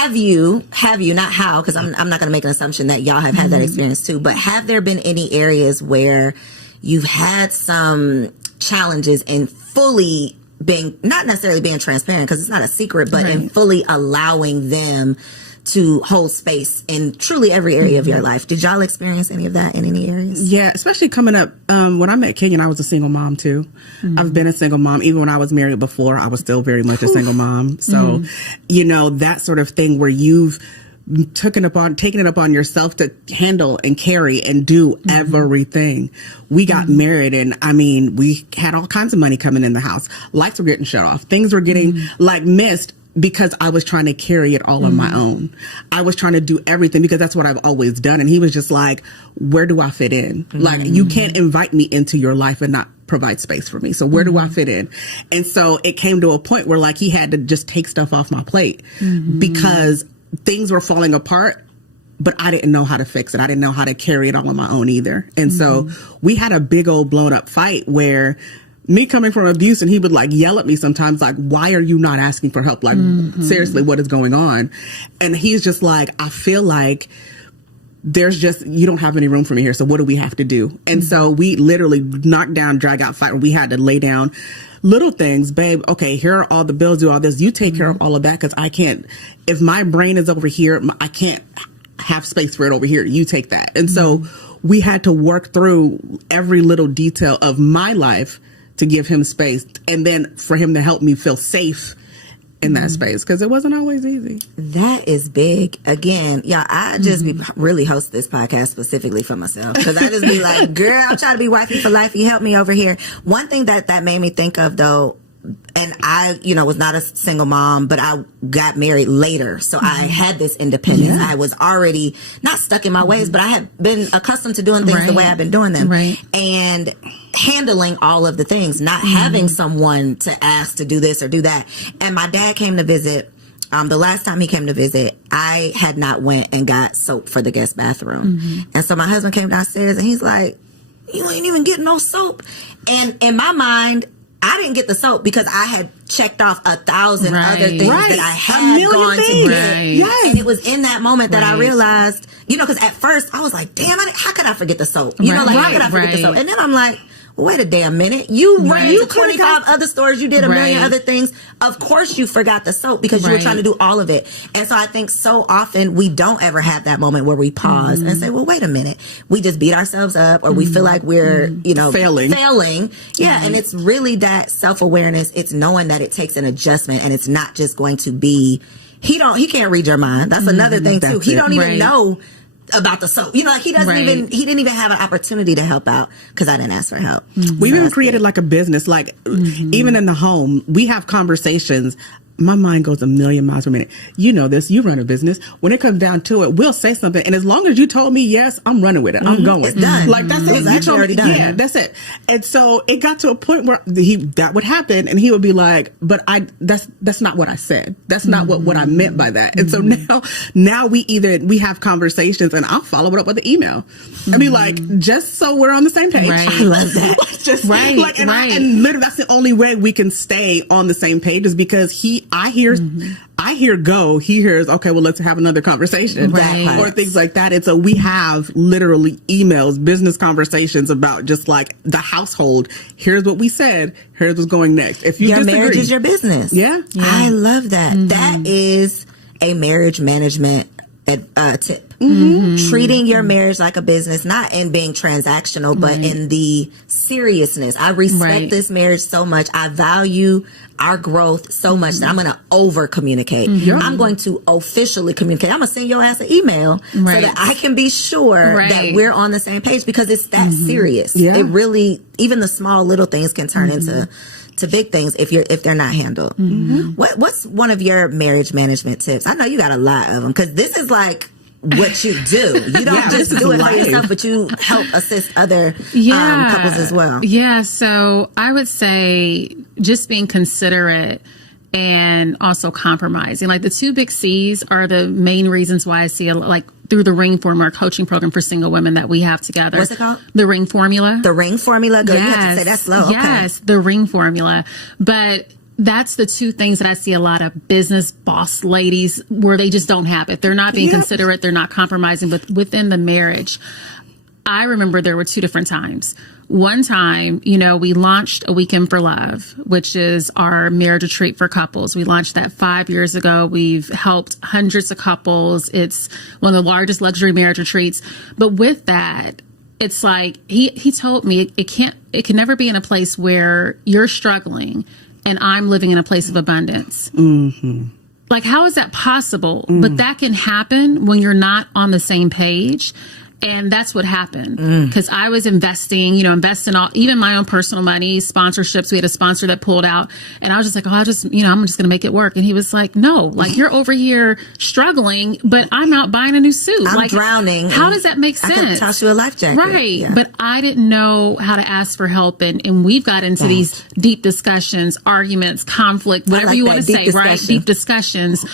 have you, not how, because I'm not going to make an assumption that y'all have had that experience too, but have there been any areas where you've had some challenges in fully being, not necessarily being transparent because it's not a secret, but in fully allowing them to hold space in truly every area of your life? Did y'all experience any of that in any areas? Yeah, especially coming up. When I met Kenyon, I was a single mom too. I've been a single mom. Even when I was married before, I was still very much a single mom. So, you know, that sort of thing where you've taken it upon yourself to handle and carry and do everything. We got married, and I mean, we had all kinds of money coming in the house. Lights were getting shut off. Things were getting like missed because I was trying to carry it all on my own. I was trying to do everything because that's what I've always done. And he was just like, where do I fit in? Like, you can't invite me into your life and not provide space for me. So where do I fit in? And so it came to a point where like he had to just take stuff off my plate because things were falling apart, but I didn't know how to fix it. I didn't know how to carry it all on my own either. And so we had a big old blown up fight where me coming from abuse, and he would like yell at me sometimes, like, why are you not asking for help? Like, seriously, what is going on? And he's just like, I feel like you don't have any room for me here. So what do we have to do? And so we literally knocked down, drag out fight, where we had to lay down little things. Babe, okay, here are all the bills, do all this. You take care of all of that because I can't, if my brain is over here, I can't have space for it over here. You take that. And so we had to work through every little detail of my life to give him space, and then for him to help me feel safe in that space, because it wasn't always easy. That is big. Again, y'all, I just really host this podcast specifically for myself, because I just be like, girl, I'm trying to be wifey for life. You help me over here. One thing that made me think of, though, and I, was not a single mom, but I got married later. So I had this independence. I was already not stuck in my ways, but I had been accustomed to doing things the way I've been doing them. And handling all of the things, not having someone to ask to do this or do that. And my dad came to visit. The last time he came to visit, I had not went and got soap for the guest bathroom. And so my husband came downstairs and he's like, you ain't even getting no soap. And in my mind, I didn't get the soap because I had checked off 1,000 other things that I had gone to get. And it was in that moment that I realized, because at first I was like, damn, how could I forget the soap? How could I forget the soap? And then I'm like, wait a damn minute. You ran to 25 other stores. You did a million other things. Of course you forgot the soap because you were trying to do all of it. And so I think so often we don't ever have that moment where we pause and say, well, wait a minute. We just beat ourselves up, or we feel like we're, failing. Yeah. And it's really that self-awareness. It's knowing that it takes an adjustment, and it's not just going to be, he can't read your mind. That's another thing too. He don't even know about the soap. He didn't even have an opportunity to help out because I didn't ask for help. We've even created like a business, like even in the home, we have conversations. My mind goes a million miles per minute. You know this. You run a business. When it comes down to it, we'll say something, and as long as you told me yes, I'm running with it. I'm going. It's done. Like that's it. You told me done. Yeah, that's it. And so it got to a point where that would happen, and he would be like, "But that's not what I said. That's not what I meant by that." And so now we have conversations, and I'll follow it up with an email. I mean, like, just so we're on the same page. Right. I love that. And literally, that's the only way we can stay on the same page, is because I hear go, he hears, okay, well, let's have another conversation or things like that. And so we have literally emails, business conversations about just like the household. Here's what we said. Here's what's going next. If you your disagree, marriage is your business. Yeah. I love that. That is a marriage management tip. Treating your marriage like a business, not in being transactional, but in the seriousness. I respect this marriage so much. I value our growth so much that I'm going to over communicate. I'm going to officially communicate. I'm going to send your ass an email so that I can be sure that we're on the same page, because it's that serious. It really, even the small little things can turn into big things if they're not handled. What's one of your marriage management tips? I know you got a lot of them, because this is like what you do. You don't just do it for yourself, but you help assist other couples as well. Yeah, so I would say just being considerate and also compromising. Like the 2 big C's are the main reasons why I see through the Ring Formula coaching program for single women that we have together. What's it called? The Ring Formula. The Ring Formula? Girl, you have to say that slow. Yes, the Ring Formula. But that's the two things that I see a lot of business boss ladies where they just don't have it. They're not being considerate. They're not compromising within the marriage. I remember there were two different times. One time, we launched A Weekend for Love, which is our marriage retreat for couples. We launched that 5 years ago. We've helped hundreds of couples. It's one of the largest luxury marriage retreats. But with that, it's like he told me it can never be in a place where you're struggling and I'm living in a place of abundance. Mm-hmm. Like, how is that possible? But that can happen when you're not on the same page. And that's what happened because I was investing all, even my own personal money, sponsorships. We had a sponsor that pulled out and I was just like, I'm just going to make it work. And he was like, no, like you're over here struggling, but I'm out buying a new suit. I'm like drowning. How does that make sense? I could toss you a life jacket. Right. Yeah. But I didn't know how to ask for help. And we've got into these deep discussions, arguments, conflict, whatever like you that, want to say, right? discussion. Deep discussions